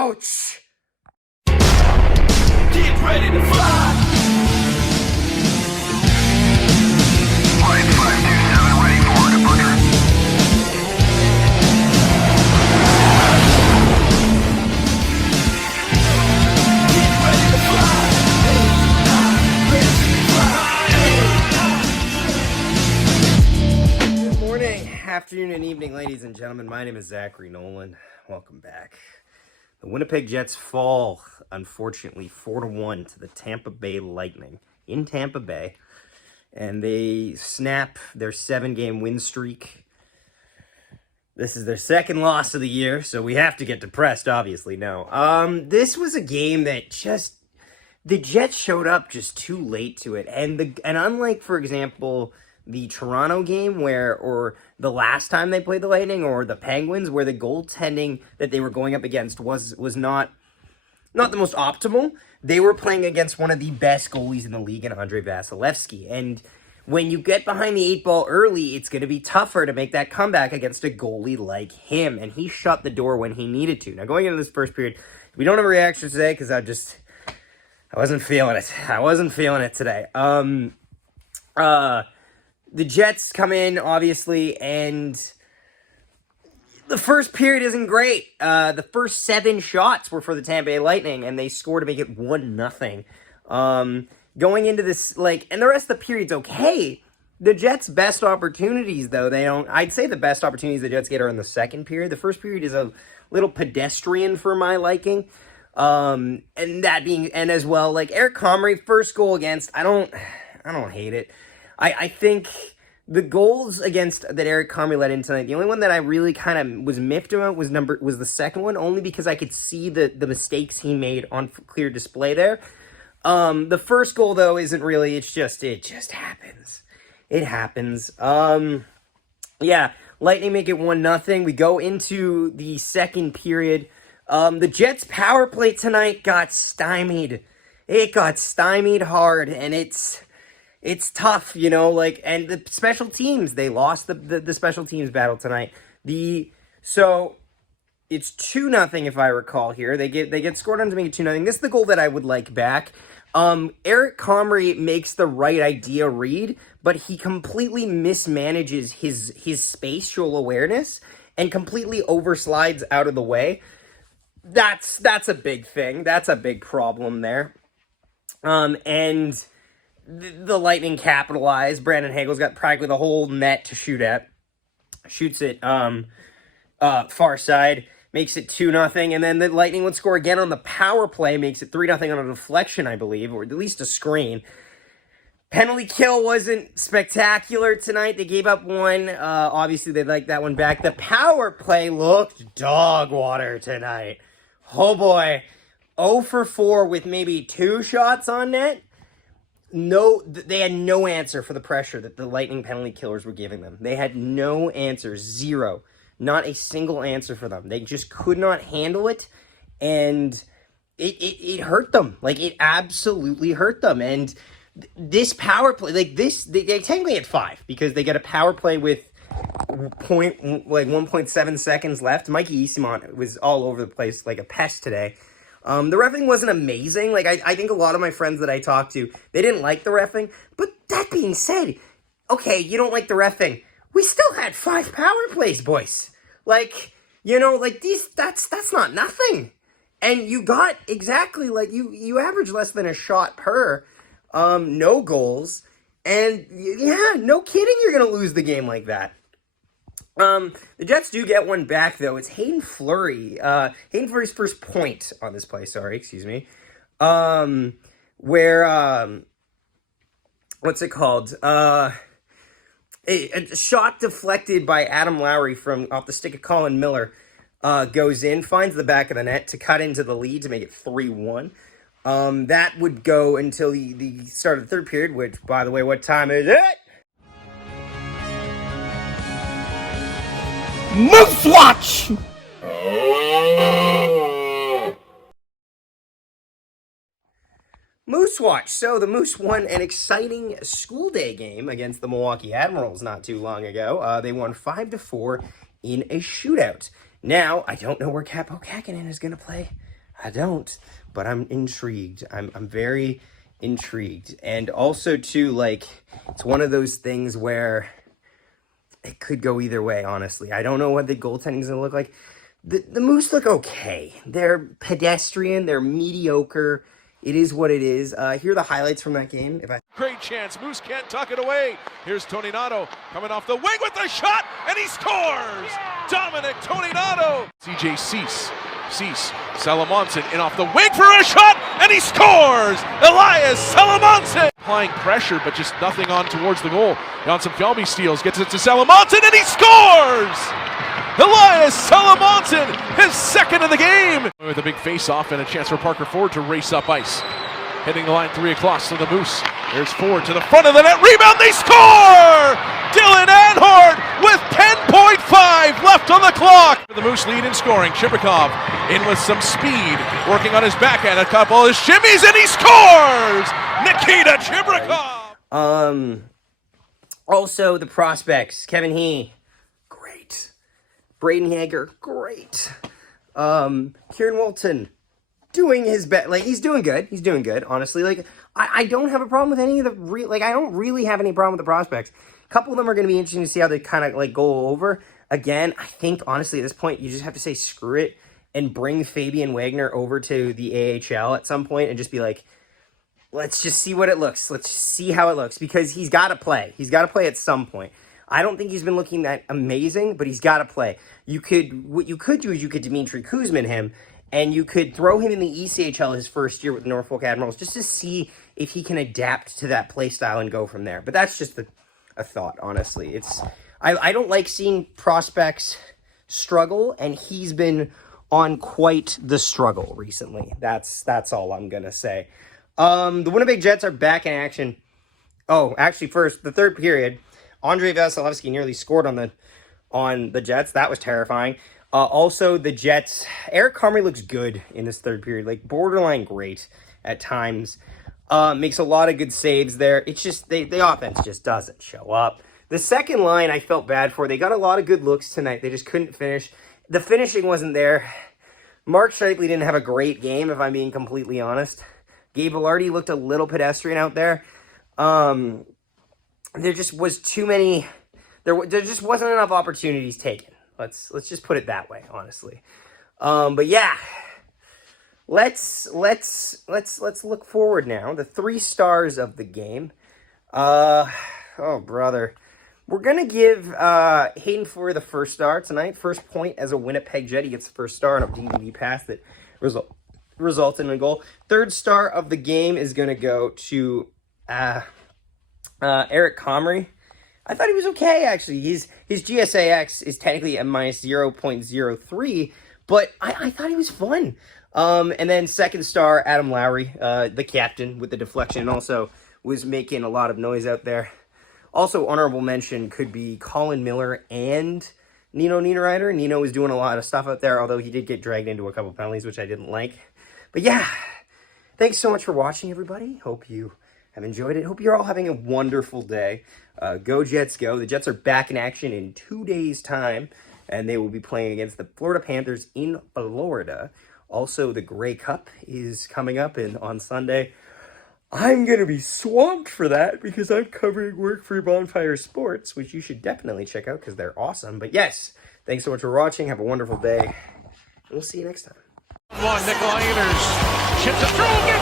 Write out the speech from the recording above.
Ouch! Get ready to fly! Flight 527 ready for departure. Get ready to fly! Good morning, afternoon, and evening, ladies and gentlemen. My name is Zachary Nolan. Welcome back. The Winnipeg Jets fall, unfortunately, 4-1 to the Tampa Bay Lightning in Tampa Bay. And they snap their 7-game win streak. This is their second loss of the year, so we have to get depressed, obviously. No. This was a game that just... The Jets showed up just too late to it. And unlike, for example, the Toronto game or the last time they played the Lightning, or the Penguins, where the goaltending that they were going up against was not the most optimal. They were playing against one of the best goalies in the league in Andrei Vasilevskiy. And when you get behind the 8 ball early, it's going to be tougher to make that comeback against a goalie like him. And he shut the door when he needed to. Now, going into this first period, we don't have a reaction today because I wasn't feeling it. I wasn't feeling it today. The Jets come in, obviously, and the first period isn't great. The first 7 shots were for the Tampa Bay Lightning, and they scored to make it 1-0. Going into this, and the rest of the period's okay. The Jets' best opportunities, though, I'd say the best opportunities the Jets get are in the second period. The first period is a little pedestrian for my liking. And as well, Eric Comrie, first goal against, I don't hate it. I think the goals against that Eric Comrie let in tonight, the only one that I really kind of was miffed about was the second one, only because I could see the mistakes he made on clear display there. The first goal, though, isn't really, it just happens. It happens. Yeah, Lightning make it 1-0. We go into the second period. The Jets' power play tonight got stymied. It got stymied hard, and it's tough, and the special teams, they lost the special teams battle tonight. So it's 2-0 if I recall here. They get scored on to make it 2-0. This is the goal that I would like back. Eric Comrie makes the right idea read, but he completely mismanages his spatial awareness and completely overslides out of the way. That's a big thing. That's a big problem there. And the Lightning capitalize. Brandon Hagel's got practically the whole net to shoot at. Shoots it far side. Makes it 2-0. And then the Lightning would score again on the power play. Makes it 3-0 on a deflection, I believe. Or at least a screen. Penalty kill wasn't spectacular tonight. They gave up one. Obviously, they'd like that one back. The power play looked dog water tonight. Oh, boy. 0 for 4 with maybe 2 shots on net. No, they had no answer for the pressure that the Lightning penalty killers were giving them. They had no answer. Zero. Not a single answer for them. They just could not handle it, and it hurt them. It absolutely hurt them. And this power play, they technically had 5, because they get a power play with 1.7 seconds left. Mikey Eassimont was all over the place like a pest today. The reffing wasn't amazing. I think a lot of my friends that I talked to, they didn't like the reffing. But that being said, okay, you don't like the reffing. We still had 5 power plays, boys. That's not nothing. And you got exactly, you average less than a shot per, no goals. And, yeah, no kidding you're going to lose the game like that. The Jets do get one back, though. It's Hayden Fleury. Hayden Fleury's first point on this play, where, what's it called? A shot deflected by Adam Lowry off the stick of Colin Miller goes in, finds the back of the net to cut into the lead to make it 3-1. That would go until the start of the third period, which, by the way, what time is it? Moose Watch! Moose Watch. So the Moose won an exciting school day game against the Milwaukee Admirals not too long ago. They won 5-4 in a shootout. Now, I don't know where Capo Kakinen is going to play. I don't, but I'm intrigued. I'm very intrigued. And also, too, like, it's one of those things where it could go either way, honestly. I don't know what the goaltending is going to look like. The Moose look okay. They're pedestrian. They're mediocre. It is what it is. Here are the highlights from that game. Great chance. Moose can't tuck it away. Here's Toninato coming off the wing with the shot, and he scores! Dominic Toninato! CJ Cease, Salamonson in off the wing for a shot, and he scores! Elias Salamonson! Applying pressure, but just nothing on towards the goal. Johnson Fjallby steals, gets it to Salamonson, and he scores! Elias Salamonson, his second of the game! With a big face-off and a chance for Parker Ford to race up ice. Hitting the line 3 o'clock to the Moose. There's Ford to the front of the net, rebound, they score! Dylan Anhort with 10.5 left on the clock! The Moose lead in scoring. Chibrikov in with some speed, working on his backhand, a couple of his shimmies, and he scores! Nikita Chibrikov! Also, the prospects, Kevin He, great. Braden Hager, great. Kieran Walton, doing his best. Like, he's doing good. He's doing good, honestly. Like, I don't have a problem with any of the I don't really have any problem with the prospects. A couple of them are going to be interesting to see how they kind of, like, go over. Again, I think, honestly, at this point, you just have to say screw it and bring Fabian Wagner over to the AHL at some point and just be like, let's just see what it looks. Let's just see how it looks, because he's got to play. He's got to play at some point. I don't think he's been looking that amazing, but he's got to play. What you could do is you could Dmitry Kuzmin him, and you could throw him in the ECHL his first year with the Norfolk Admirals just to see if he can adapt to that play style and go from there. But that's just a thought, honestly. I don't like seeing prospects struggle, and he's been on quite the struggle recently. That's all I'm going to say. The Winnipeg Jets are back in action. Oh, actually, first, the third period, Andrei Vasilevskiy nearly scored on the Jets. That was terrifying. Also, the Jets, Eric Comrie looks good in this third period, like borderline great at times. Makes a lot of good saves there. It's just, the offense just doesn't show up. The second line I felt bad for. They got a lot of good looks tonight. They just couldn't finish. The finishing wasn't there. Mark Scheifele didn't have a great game, if I'm being completely honest. Gabe Vilardi looked a little pedestrian out there. There just was too many. There just wasn't enough opportunities taken. Let's just put it that way, honestly. But yeah, let's look forward now. The 3 stars of the game. Oh brother, we're gonna give Hayden Fleury the first star tonight. First point as a Winnipeg Jet. He gets the first star on a DVD pass that resulted in a goal. Third star of the game is gonna go to Eric Comrie. I thought he was okay, actually. His GSAX is technically a minus 0.03, but I thought he was fun. And then second star, Adam Lowry, the captain with the deflection, and also was making a lot of noise out there. Also, honorable mention could be Colin Miller and Nino Niederreiter. Nino was doing a lot of stuff out there, although he did get dragged into a couple penalties, which I didn't like. But yeah, thanks so much for watching, everybody. Hope you have enjoyed it. Hope you're all having a wonderful day. Go Jets, go. The Jets are back in action in 2 days' time, and they will be playing against the Florida Panthers in Florida. Also, the Grey Cup is coming up on Sunday. I'm going to be swamped for that because I'm covering work for Bonfire Sports, which you should definitely check out because they're awesome. But yes, thanks so much for watching. Have a wonderful day. We'll see you next time. Nikolai Ehlers chips it through.